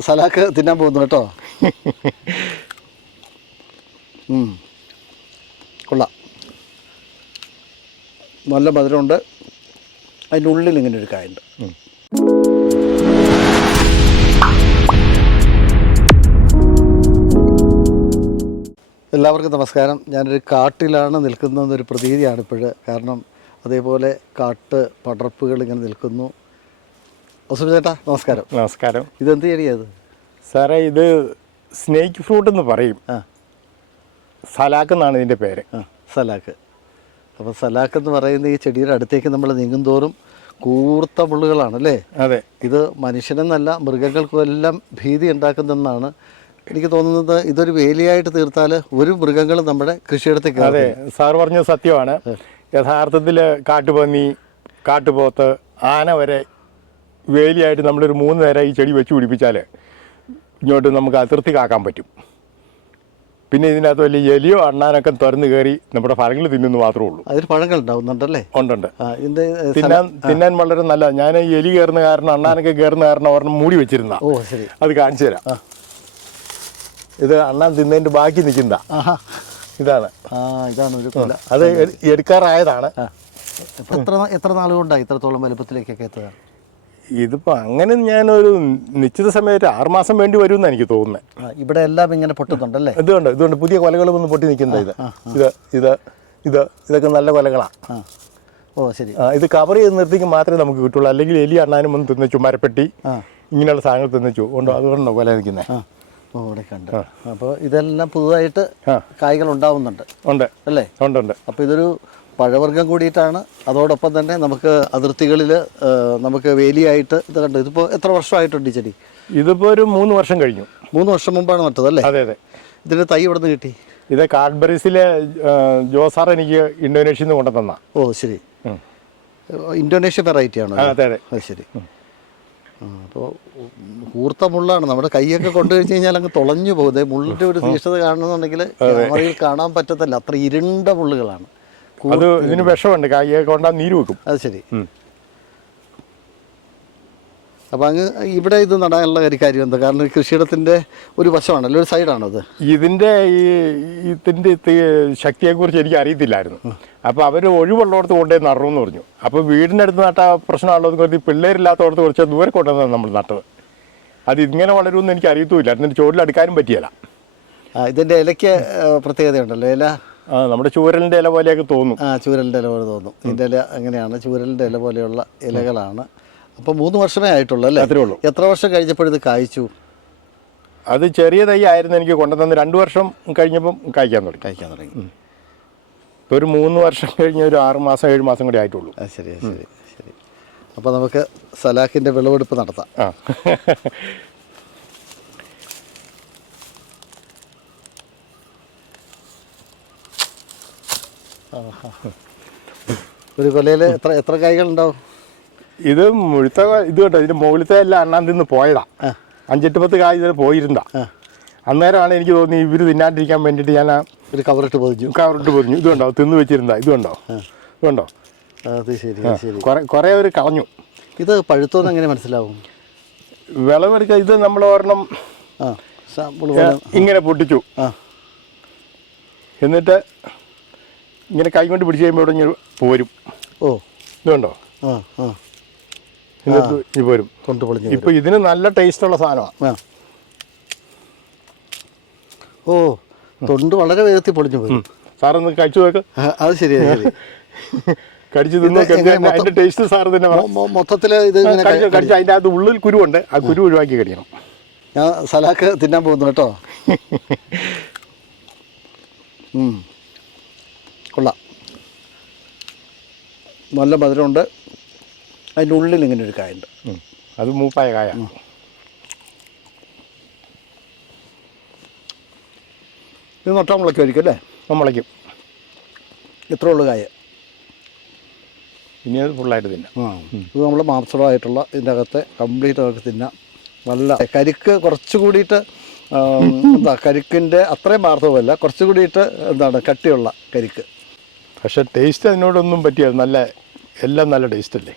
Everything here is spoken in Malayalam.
സലാക്ക് തിന്നാൻ പോകുന്നു കേട്ടോ. കൊള്ളാം. നല്ല മധുരമുണ്ട്. അതിന്റെ ഉള്ളിൽ ഇങ്ങനെ ഒരു കായുണ്ട്. എല്ലാവർക്കും നമസ്കാരം. ഞാനൊരു കാട്ടിലാണ് നിൽക്കുന്നതെന്നൊരു പ്രതീതിയാണ് ഇപ്പോഴ്. കാരണം അതേപോലെ കാട്ട് പടർപ്പുകൾ ഇങ്ങനെ നിൽക്കുന്നു. ഒസുബ് ചേട്ടാ നമസ്കാരം. നമസ്കാരം. ഇതെന്ത് ചെടിയത്? സാറേ ഇത് സ്നേക്ക് ഫ്രൂട്ട് എന്ന് പറയും. സലാക്ക് എന്നാണ് ഇതിന്റെ പേര്. സലാക്ക്. അപ്പോൾ സലാക്ക് എന്ന് പറയുന്ന ഈ ചെടിയുടെ അടുത്തേക്ക് നമ്മൾ നീങ്ങും തോറും കൂർത്ത മുള്ളുകളാണ് അല്ലേ അതെ. ഇത് മനുഷ്യനെന്നല്ല മൃഗങ്ങൾക്കും എല്ലാം ഭീതി ഉണ്ടാക്കുന്നതെന്നാണ് എനിക്ക് തോന്നുന്നത്. ഇതൊരു വേലിയായിട്ട് തീർത്താൽ ഒരു മൃഗങ്ങളും നമ്മുടെ കൃഷിയിടത്തേക്ക് അതെ സാർ പറഞ്ഞത് സത്യമാണ്. യഥാർത്ഥത്തിൽ കാട്ടുപന്നി കാട്ടുപോത്ത് ആന വരെ വേലിയായിട്ട് നമ്മളൊരു മൂന്ന് നേരം ഈ ചെടി വെച്ച് പിടിപ്പിച്ചാൽ ഇങ്ങോട്ട് നമുക്ക് അതിർത്തി കാക്കാൻ പറ്റും. പിന്നെ ഇതിനകത്ത് വലിയ എലിയോ അണ്ണാനൊക്കെ തുറന്ന് കയറി നമ്മുടെ ഫലങ്ങൾ തിന്നുന്നു മാത്രമേ ഉള്ളൂ. അതിൽ പഴങ്ങൾ ഉണ്ടാവുന്നുണ്ടല്ലേ ഉണ്ടുണ്ട് തിന്നാൻ തിന്നാൻ വളരെ നല്ല ഞാൻ ഈ എലി കയറുന്ന കാരണം അണ്ണാനൊക്കെ കയറുന്ന കാരണം ഒരെണ്ണം മൂടി വെച്ചിരുന്ന ഓ ശരി. അത് കാണിച്ചു തരാം. ഇത് അണ്ണാൻ തിന്നതിന്റെ ബാക്കി നിൽക്കുന്ന ഇതാണ്. അത് എടുക്കാറായതാണ്. എത്ര എത്ര നാൾ കൊണ്ടാണ് ഇത്രത്തോളം വലുപ്പത്തിലേക്കൊക്കെ എത്തുക ഇതിപ്പോ അങ്ങനെ ഞാനൊരു നിശ്ചിത സമയത്ത് ആറുമാസം വേണ്ടി വരും എന്നാണ് എനിക്ക് തോന്നുന്നത് ഇവിടെ എല്ലാം ഇങ്ങനെ പൊട്ടുന്നുണ്ടല്ലേ ഇതുകൊണ്ട് ഇതുകൊണ്ട് പുതിയ കൊലകളും ഒന്ന് പൊട്ടി നിൽക്കുന്നത് ഇത്. ഇത് ഇത് ഇത് ഇതൊക്കെ നല്ല കൊലകളാണ് ഓ ശരി. ഇത് കവർ ചെയ്ത് നിർത്തിക്ക് മാത്രമേ നമുക്ക് കിട്ടുള്ളൂ. അല്ലെങ്കിൽ എലി അണ്ണാനും ഒന്ന് തിന്നച്ചു മരപ്പെട്ടി ഇങ്ങനെയുള്ള സാധനങ്ങൾ തിന്നച്ചു ഉണ്ടോ? അതുകൊണ്ടോ കൊല നിൽക്കുന്നത് ഓ ഇവിടെ കണ്ട്. അപ്പോൾ ഇതെല്ലാം പുതുതായിട്ട്. കായ്കൾ ഉണ്ടാവുന്നുണ്ട്. ഉണ്ട്. അല്ലേ? ഉണ്ട് ഉണ്ട്. അപ്പോൾ ഇതൊരു പഴവർഗം കൂടിയിട്ടാണ്. അതോടൊപ്പം തന്നെ നമുക്ക് അതിർത്തികളിൽ നമുക്ക് വേലിയായിട്ട് ഇത് കണ്ടു. ഇതിപ്പോൾ എത്ര വർഷമായിട്ടുണ്ട് ഈ ചെടി? ഇതിപ്പോൾ ഒരു മൂന്ന് വർഷം കഴിഞ്ഞു. മൂന്ന് വർഷം മുമ്പാണ് നട്ടതല്ലേ അതെ അതെ. ഇതിന്റെ തൈ ഇവിടെ നിന്ന് കിട്ടി? ഇത് കാഡ്ബറീസിലെ ജോസാർ എനിക്ക് ഇന്തോനേഷ്യയിൽ നിന്ന് കൊണ്ടുതന്ന ഓ ശരി. ഇന്തോനേഷ്യ വെറൈറ്റി ആണോ? അതെ അതെ. അത് ശരി. അപ്പോൾ കൂർത്ത മുള്ളാണ്. നമ്മുടെ കൈയൊക്കെ കൊണ്ടു കഴിഞ്ഞ് കഴിഞ്ഞാൽ അങ്ങ് തുളഞ്ഞു പോകുന്നത് മുള്ളിന്റെ ഒരു തീഷ്ണത കാണണമെന്നുണ്ടെങ്കിൽ ക്യാമറയിൽ കാണാൻ പറ്റത്തില്ല. അത്ര ഇരുണ്ട മുള്ളുകളാണ്. അത് ഇതിന് വിഷമുണ്ട്. കായിക കൊണ്ടാ നീര് വെക്കും അത് ശരി. അപ്പൊ അപ്പോൾ അങ്ങ് ഇവിടെ ഇത് നടാനുള്ള ഒരു കാര്യം എന്താ? കാരണം കൃഷിയിടത്തിന്റെ കൃഷിയിടത്തിന്റെ ഒരു വശമാണല്ലോ ഒരു സൈഡാണോ അത് ഇതിന്റെ ഈ ഇതിന്റെ ശക്തിയെ കുറിച്ച് എനിക്ക് അറിയത്തില്ലായിരുന്നു. അപ്പൊ അവർ കൊണ്ടേ കൊണ്ടുപോയി എന്ന് പറഞ്ഞു. അപ്പൊ വീടിന്റെ അടുത്ത് നട്ട പ്രശ്നമുള്ളതെന്ന് കരുതി പിള്ളേരില്ലാത്തടത്ത് കുറച്ച് ദൂരെ കൊണ്ടുവന്നാണ് നമ്മൾ നട്ടത്. അത് ഇങ്ങനെ വളരുമെന്ന് എനിക്ക് അറിയത്തുമില്ല. അതിന്റെ ചോട്ടിലെടുക്കാനും പറ്റിയല്ല. ഇതിന്റെ ഇതിന്റെ ഇലയ്ക്ക് പ്രത്യേകതയുണ്ടല്ലോ. ഇല ആ നമ്മുടെ ചൂരലിന്റെ ഇല പോലെയൊക്കെ തോന്നും. ആ ചൂരലിന്റെ ഇല പോലെ തോന്നും. ഇതിന്റെ ഇല അങ്ങനെയാണ്. ചൂരലിന്റെ ഇല പോലെയുള്ള ഇലകളാണ്. അപ്പോൾ മൂന്ന് വർഷമേ ആയിട്ടുള്ളൂ അല്ലേ? അത്രേ ഉള്ളൂ. എത്ര വർഷം കഴിഞ്ഞപ്പോൾ ഇത് കായ്ച്ചു? അത് ചെറിയ തൈ ആയിരുന്നു എനിക്ക് കൊണ്ടുതന്ന് രണ്ട് വർഷം കഴിഞ്ഞപ്പം കായ്ക്കാൻ തുടങ്ങി. കായ്ക്കാൻ തുടങ്ങി. ഇപ്പൊ ഒരു മൂന്ന് വർഷം കഴിഞ്ഞ ഒരു ആറ് മാസം ഏഴ് മാസം കൂടി ആയിട്ടുള്ളൂ. ആ ശരി ശരി ശരി. അപ്പോൾ നമുക്ക് സലാഖിന്റെ വിളവെടുപ്പ് നടത്താം. ആ. ഒരു കൊലയിൽ എത്ര എത്ര കായ്കൾ ഉണ്ടാവും ഇത് മുഴുത്ത ഇത് കേട്ടോ ഇതിന്റെ മുകളിലത്തെ എല്ലാം അണ്ണാൻ തിന്ന് പോയതാ. അഞ്ചെട്ട് പത്ത് കായ് ഇതിൽ പോയിരുന്നാ. അന്നേരമാണ് എനിക്ക് തോന്നി ഇവർ തിന്നാണ്ടിരിക്കാൻ വേണ്ടിയിട്ട് ഞാൻ ഒരു കവറിട്ട് പൊതിഞ്ഞു. കവറിട്ട് പൊതിഞ്ഞു. ഇത് കണ്ടോ? തിന്ന് വെച്ചിരുന്ന ഇത് കണ്ടോ? ഇത് കണ്ടോ? അത് ശരി ശരി. കുറെ അവർ കളഞ്ഞു. ഇത് പഴുത്തോന്ന് എങ്ങനെ മനസ്സിലാവും? വിളവെടുക്കുക ഇത് നമ്മൾ ഒരെണ്ണം ഇങ്ങനെ പൊട്ടിച്ചു. എന്നിട്ട് ഇങ്ങനെ കൈ കൊണ്ട് പിടിച്ച് കഴിയുമ്പോൾ ഇവിടെ പോരും. ഓ. ഇതുണ്ടോ ആ ആ. പോരും. തൊണ്ട് പൊളിഞ്ഞു ഇപ്പൊ ഇതിന് നല്ല ടേസ്റ്റ് ഉള്ള സാധനമാണ് ഓ തൊണ്ട് വളരെ വേഗത്തിൽ പൊളിഞ്ഞു പോയി. സാറൊന്ന് കഴിച്ചു നോക്ക്. അത് ശരിയാ ശരി. കടിച്ചു അതിന്റെ ടേസ്റ്റ് സാർ തന്നെ മൊത്തത്തിൽ മൊത്തത്തിൽ ഇത് കടിച്ചു അതിന്റെ അകത്ത് ഉള്ളിൽ കുരുവുണ്ട്. ആ കുരു ഒഴിവാക്കി കഴിക്കണം ഞാൻ സലാക്ക് തിന്നാൻ പോകുന്നു കേട്ടോ. ഉം. കൊള്ളാം. നല്ല മധുരമുണ്ട്. അതിന്റെ ഉള്ളിൽ ഇങ്ങനെ ഒരു കായുണ്ട്. അത് മൂപ്പായ കായ. ഇത് നൊട്ടാൻ മുളയ്ക്കുമായിരിക്കും അല്ലേ? മുളയ്ക്കും. ഇത്ര ഉള്ളു കായ. ഇനി അത് ഫുള്ളായിട്ട് തിന്നാം. ആ. ഇത് നമ്മൾ മാംസമായിട്ടുള്ള ഇതിന്റെ അകത്തെ കംപ്ലീറ്റ് നമുക്ക് തിന്നാം. നല്ല കരിക്ക് കുറച്ച് കൂടിയിട്ട് ആ, എന്താ കരിക്കിന്റെ അത്രയും മാർദ്ദവമല്ല കുറച്ചുകൂടിയിട്ട് എന്താണ് കട്ടിയുള്ള കരിക്ക്. പക്ഷെ ടേസ്റ്റ് അതിനോടൊന്നും പറ്റിയത് നല്ല എല്ലാം നല്ല ടേസ്റ്റ് അല്ലേ?